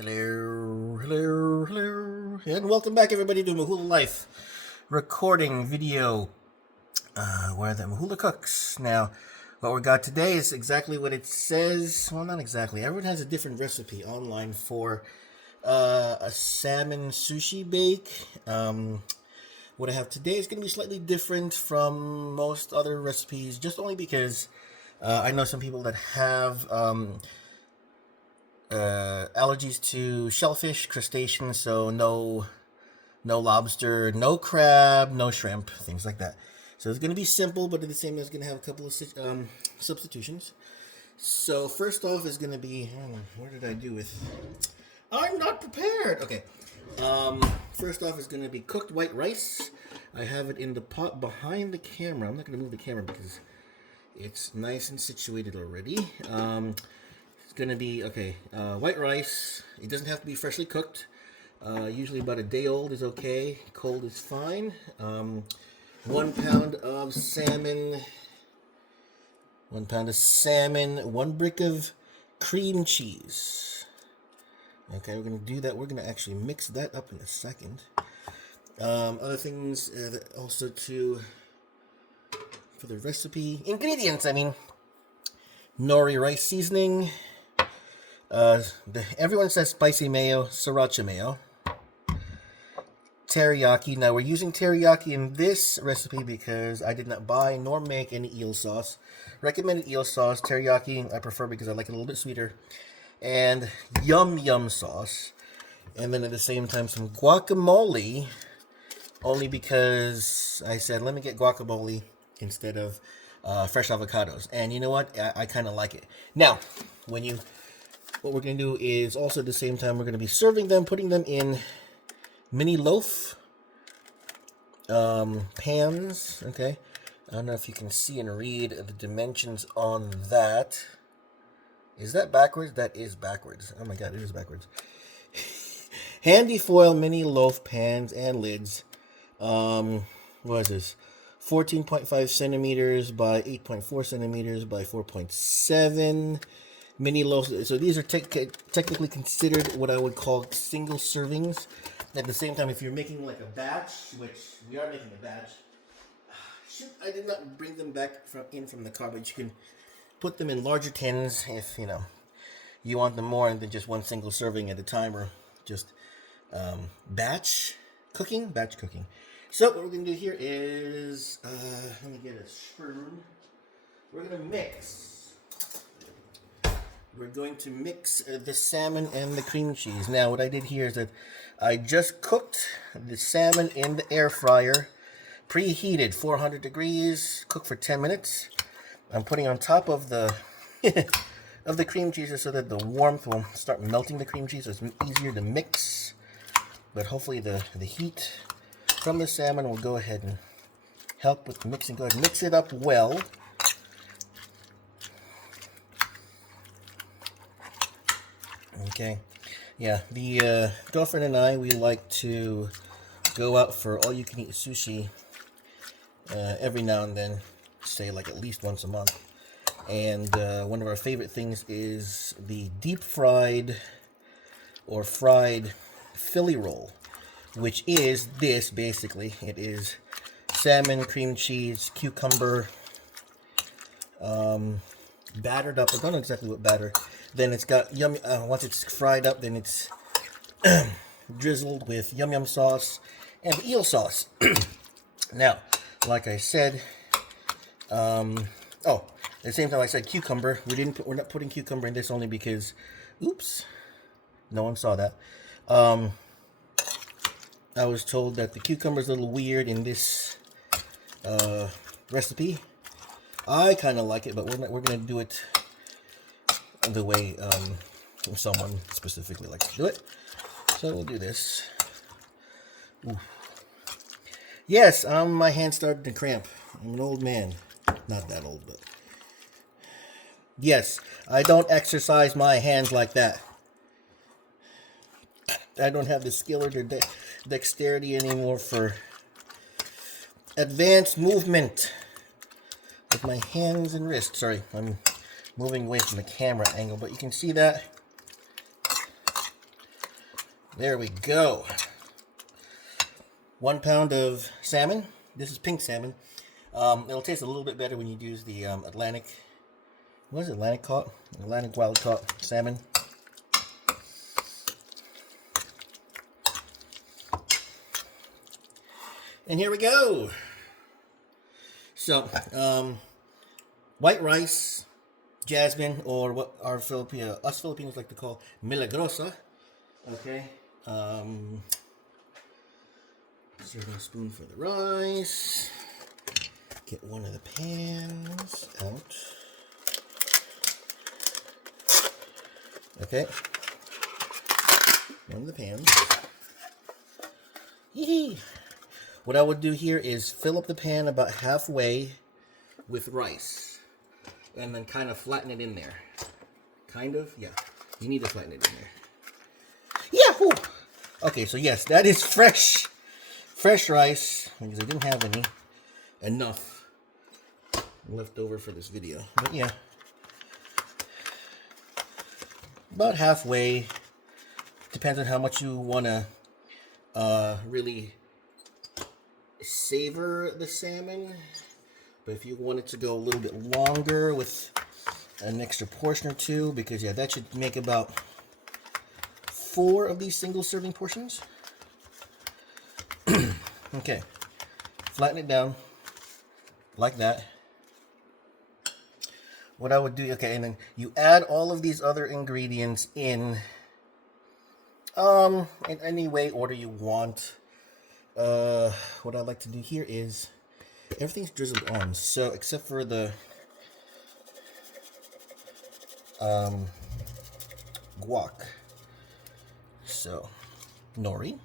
Hello, and welcome back everybody to Mahula Life recording video where the Mahula cooks. Now, what we got today is exactly what it says. Well, not exactly. Everyone has a different recipe online for a salmon sushi bake. What I have today is going to be slightly different from most other recipes, just only because I know some people that have allergies to shellfish, crustaceans, so no lobster, no crab, no shrimp, things like that. So it's going to be simple, but at the same time, it's going to have a couple of substitutions. So first off is going to be, where did I do with? I'm not prepared. Okay. First off is going to be cooked white rice. I have it in the pot behind the camera. I'm not going to move the camera because it's nice and situated already. It's going to be, white rice. It doesn't have to be freshly cooked. Usually about a day old is okay. Cold is fine. 1 pound of salmon. 1 pound of salmon. 1 brick of cream cheese. Okay, we're going to do that. We're going to actually mix that up in a second. Other things also for the recipe. Ingredients, Nori rice seasoning. Everyone says spicy mayo, Siracha mayo. Teriyaki. Now we're using teriyaki in this recipe because I did not buy nor make any eel sauce. Recommended eel sauce. Teriyaki I prefer because I like it a little bit sweeter. And yum sauce. And then at the same time some guacamole. Only because I said let me get guacamole instead of fresh avocados. And you know what? I kind of like it. Now, what we're going to do is also at the same time we're going to be serving them, putting them in mini loaf pans. Okay, I don't know if you can see and read the dimensions on that. Is that backwards? That is backwards. Oh my god, it is backwards. Handy foil mini loaf pans and lids. What is this? 14.5 centimeters by 8.4 centimeters by 4.7 mini loaves. So these are technically considered what I would call single servings. At the same time, if you're making like a batch, which we are making a batch, I did not bring them back from the car, but you can put them in larger tins if you want them more than just one single serving at a time, or just batch cooking. So what we're going to do here is, let me get a spoon. We're going to mix the salmon and the cream cheese. Now what I did here is that I just cooked the salmon in the air fryer, preheated 400 degrees, cooked for 10 minutes. I'm putting on top of the of the cream cheese so that the warmth will start melting the cream cheese, so it's easier to mix. But hopefully the heat from the salmon will go ahead and help with the mixing. Go ahead and mix it up well. Okay, yeah, the girlfriend and I, we like to go out for all-you-can-eat sushi every now and then, say like at least once a month. And one of our favorite things is the deep fried or fried Philly roll, which is this basically. It is salmon, cream cheese, cucumber, battered up. I don't know exactly what batter. Then it's got once it's fried up, then it's drizzled with yum sauce and eel sauce. Now, like I said, at the same time I said cucumber. We're not putting cucumber in this only because, oops, no one saw that. I was told that the cucumber is a little weird in this recipe. I kind of like it, but we're going to do it the way someone specifically likes to do it. So we'll do this. Ooh. Yes, my hand started to cramp. I'm an old man. Not that old, but yes, I don't exercise my hands like that. I don't have the skill or dexterity anymore for advanced movement with my hands and wrists. Sorry, I'm moving away from the camera angle, but you can see that There we go. 1 pound of salmon. This is pink salmon. It'll taste a little bit better when you use the Atlantic. What is it? Atlantic caught? Atlantic wild caught salmon. And here we go. So, white rice, Jasmine, or what us Filipinos like to call Milagrosa. Okay. Serving spoon for the rice. Get one of the pans out. Okay. One of the pans. Yee-hee. What I would do here is fill up the pan about halfway with rice. And then kind of flatten it in there. Kind of? Yeah. You need to flatten it in there. Yahoo! Okay, so yes, that is fresh rice. Because I didn't have enough left over for this video. But yeah. About halfway. Depends on how much you want to really savor the salmon. But if you want it to go a little bit longer with an extra portion or two, because yeah, that should make about 4 of these single serving portions. Okay, flatten it down like that. What I would do, okay, and then you add all of these other ingredients in any way order you want. What I like to do here is everything's drizzled on, so except for the guac. So Nori.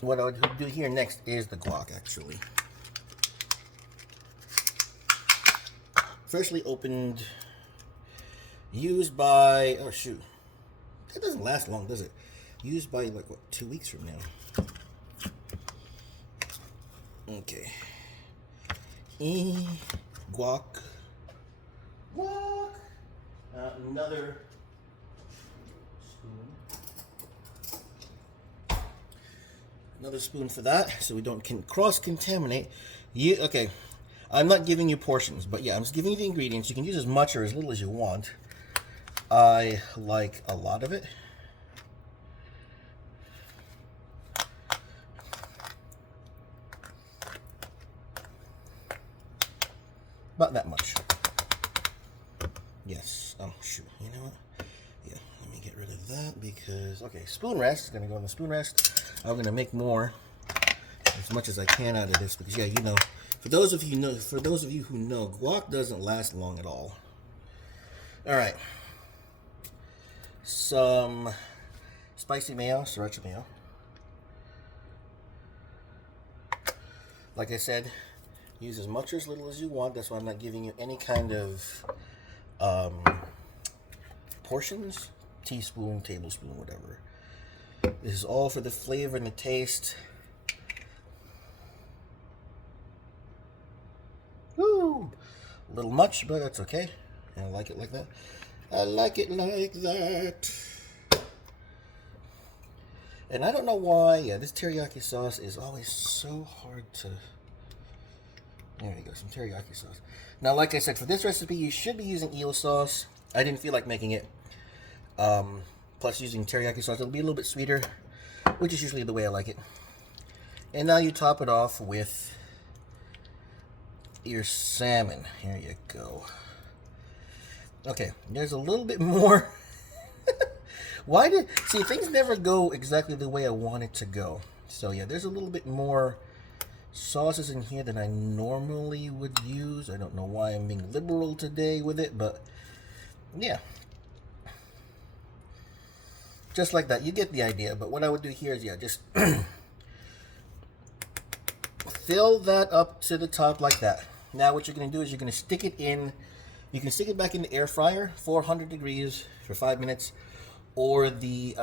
What I would do here next is the guac, actually. Freshly opened, used by, oh shoot, that doesn't last long, does it? Used by like what, 2 weeks from now. Okay. Guac. Another spoon. Another spoon for that, so we don't cross-contaminate. Okay, I'm not giving you portions, but yeah, I'm just giving you the ingredients. You can use as much or as little as you want. I like a lot of it. About that much. Yes. Oh, shoot. You know what? Yeah, let me get rid of that because, okay, spoon rest is going to go in the spoon rest. I'm going to make more, as much as I can out of this because, yeah, you know, for those of you who know, guac doesn't last long at all. All right. Some spicy mayo, Siracha mayo. Like I said, use as much or as little as you want. That's why I'm not giving you any kind of portions. Teaspoon, tablespoon, whatever. This is all for the flavor and the taste. Woo! A little much, but that's okay. I like it like that. I like it like that. And I don't know why, yeah, this teriyaki sauce is always so hard to... There you go, some teriyaki sauce. Now, like I said, for this recipe, you should be using eel sauce. I didn't feel like making it. Plus, using teriyaki sauce, it'll be a little bit sweeter, which is usually the way I like it. And now you top it off with your salmon. Here you go. Okay, there's a little bit more. See, things never go exactly the way I want it to go. So yeah, there's a little bit more sauces in here than I normally would use. I don't know why I'm being liberal today with it, but yeah. Just like that, you get the idea. But what I would do here is, yeah, just fill that up to the top like that. Now what you're going to do is you're going to stick it in, you can stick it back in the air fryer, 400 degrees for 5 minutes, or the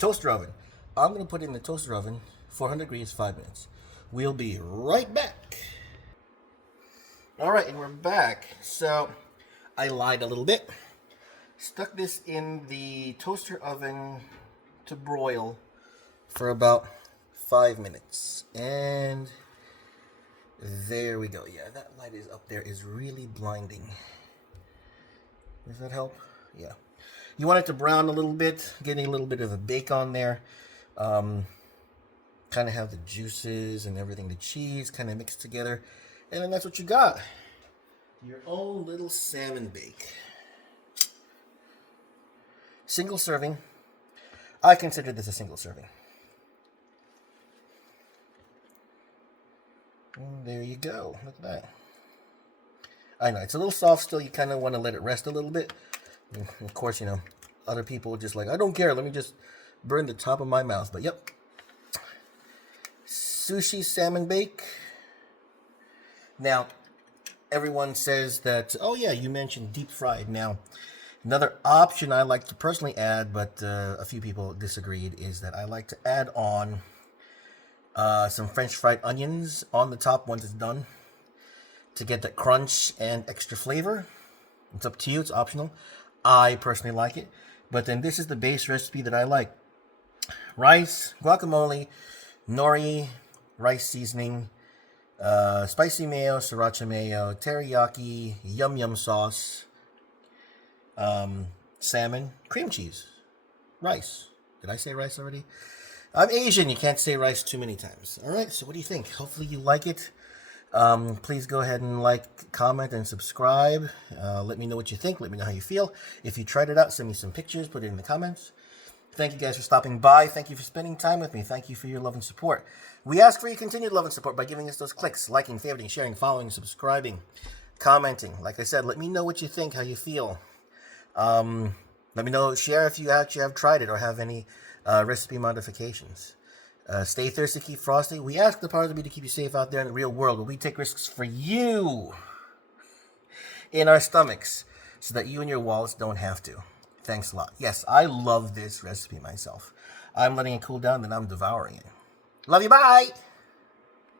toaster oven. I'm going to put it in the toaster oven, 400 degrees, 5 minutes. We'll be right back. All right, and we're back. So I lied a little bit. Stuck this in the toaster oven to broil for about 5 minutes. And there we go. Yeah, that light is up there is really blinding. Does that help? Yeah. You want it to brown a little bit, getting a little bit of a bake on there. Kind of have the juices and everything, the cheese kind of mixed together. And then that's what you got. Your own little salmon bake. Single serving. I consider this a single serving. And there you go. Look at that. I know, it's a little soft still. You kind of want to let it rest a little bit. And of course, you know, other people are just like, I don't care. Let me just burn the top of my mouth. But yep. Sushi salmon bake. Now, everyone says that, oh yeah, you mentioned deep fried. Now, another option I like to personally add, but a few people disagreed, is that I like to add on some French fried onions on the top once it's done to get that crunch and extra flavor. It's up to you. It's optional. I personally like it. But then this is the base recipe that I like. Rice, guacamole, nori, rice seasoning, spicy mayo, sriracha mayo, teriyaki, yum yum sauce, salmon, cream cheese, rice. Did I say rice already? I'm Asian. You can't say rice too many times. All right. So what do you think? Hopefully you like it. Please go ahead and like, comment, and subscribe. Let me know what you think. Let me know how you feel. If you tried it out, send me some pictures. Put it in the comments. Thank you guys for stopping by. Thank you for spending time with me. Thank you for your love and support. We ask for your continued love and support by giving us those clicks, liking, favoriting, sharing, following, subscribing, commenting. Like I said, let me know what you think, how you feel. Let me know, share if you actually have tried it or have any recipe modifications. Stay thirsty, keep frosty. We ask the powers that be to keep you safe out there in the real world, where we take risks for you in our stomachs so that you and your wallets don't have to. Thanks a lot. Yes, I love this recipe myself. I'm letting it cool down, then I'm devouring it. Love you, bye!